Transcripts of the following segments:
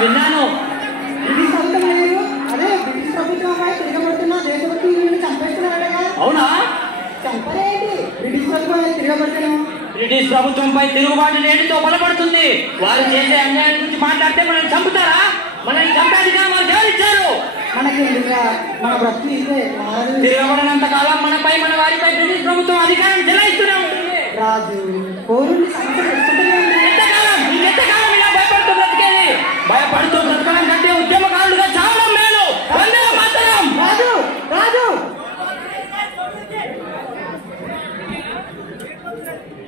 విన్నాను. బ్రిటిష్ ప్రభుత్వం లేదు, అదే బ్రిటిష్ ప్రభుత్వంపై తిరగబడుతున్న దేశభక్తి చంపేస్తున్నాడగా. అవునా? చంపలేంటి, బ్రిటిష్ ప్రభుత్వం తిరగబడుతున్నాం. బ్రిటిష్ ప్రభుత్వంపై తిరుగుబాటు లేనితో బలపడుతుంది. వారు చేసే అన్యాయం గురించి మాట్లాడితే మనం చంపుతారా? మనల్ని చంపేదిగా వారు జోడించారు. మనకి మన బ్రతికి ఇదే తిరగబడినంత కాలం మనపై మన వారిపై బ్రిటిష్ ప్రభుత్వం అధికారం చెలాయిస్తూనే ఉంటుంది. రాజు పౌరుని సమస్య తెలుసుకుంటూనే ఉంటుంది. ఎంతకాలం ఇలా భయపడుతూ బ్రతికేది? భయపడుతూ బ్రతకడం కంటే ఉద్యమకారులుగా చావడం మేలు. వందే మాతరం. రాజు రాజు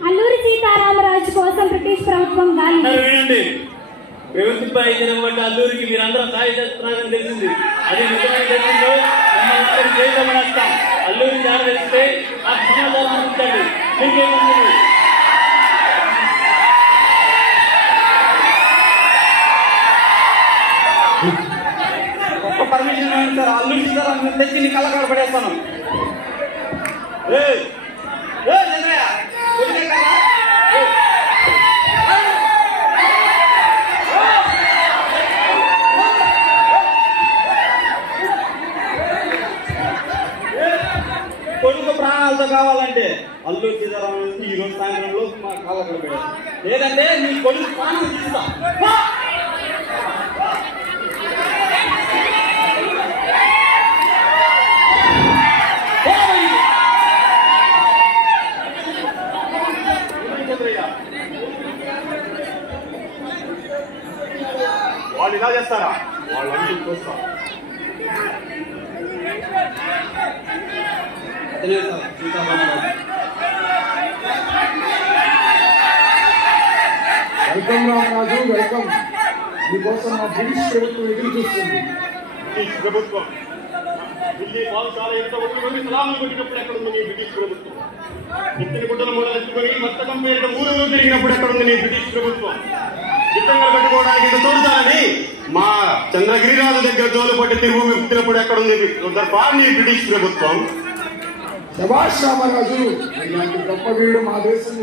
అల్లూరి సీతారామరాజు కోసం బ్రిటిష్ ప్రభుత్వం వినండి. ప్రభుత్వంపై తిరగబడ్డ అల్లూరికి మీరందరూ సాయం చేస్తున్నారని తెలిసింది. అది నిజమైన తెలిసిందో మమ్మల్ని చేయమనేస్తాం. అల్లూరి దారి తెలిస్తే ఆ సమాచారం అందించండి. మీకేముంది? ఒక్క పర్మిషన్ ఇవ్వండి సార్. అల్లూరి సీతారామరాజు తెచ్చి నీ కళ్ళ కాడ పడేస్తాను. కొడుకు ప్రాణాలతో కావాలంటే అల్లూరి సీతారామరాజు ఈ రోజు సాయంత్రంలో మా కాళ్ళ కాడ పడేస్తాను. లేదంటే నీ కొడుకు ప్రాణం తీస్తా. వాళ్ళు ఇలా చేస్తారా? వాళ్ళు అన్ని చూస్తా. Welcome Ramaraju, welcome. మీకోసం మా బ్రిటిష్ ప్రభుత్వం ఎదురు చూస్తుంది. బ్రిటిష్ ప్రభుత్వం ఢిల్లీ పాఠశాల ఎంత ఒక్కడి సలాములు కొట్టినప్పుడు ఎక్కడుంది నీ బ్రిటిష్ ప్రభుత్వం? ఎత్తిన గుడ్డల మూడలు ఎత్తుకొని మస్తకం పేరిట ఊరు తిరిగినప్పుడు ఎక్కడుంది నీ బ్రిటిష్ ప్రభుత్వం? యుద్ధంగా కట్టుకోవడానికి ఇంత తోడుతారని మా చంద్రగిరిరాజు దగ్గర జోలు పట్టి తిరుగు మెప్పినప్పుడు ఎక్కడుంది నీ బ్రిటిష్ ప్రభుత్వం? శభాష్ రామరాజు, ఇలాంటి గొప్ప వీడు మా దేశం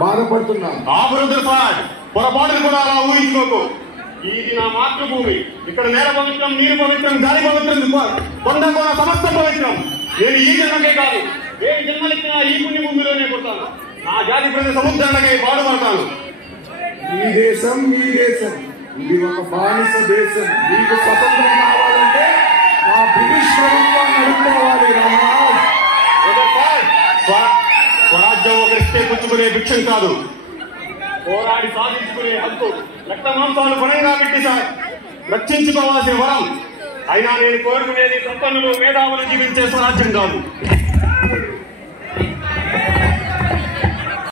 బాధపడుతున్నాం. పొరపాటును కూడా అలా ఊహించుకోకు. ఇది నా మాతృభూమి. ఇక్కడ నేల పవిత్రం, నీరు పవిత్రం, గాలి పవిత్రం, కొండ కూడా సమస్త పవిత్రం. నేను ఈ జన్మకే కాదు, ఏ జన్మలెక్కినా ఈ పుణ్యభూమిలోనే పుడతాను. నా జాతి ప్రజల సముద్రాలకై పాడుపడతాను. ఈ దేశం మీ దేశం, ఇది ఒక బానిస దేశం. మీకు స్వతంత్రం కావాలంటే మా బ్రిటిష్ ప్రభుత్వాన్ని అడుక్కోవాలి రామరాజు. స్వరాజ్యం ఒకరిస్తే పుచ్చుకునే భిక్షం కాదు, పోరాడి సాధించుకునే హక్కు. రక్త మాంసాలు పణంగా పెట్టి రక్షించుకోవాల్సిన వరం. అయినా నేను కోరుకునేది సంపన్నులు, మేధావులు జీవించే స్వరాజ్యం కాదు.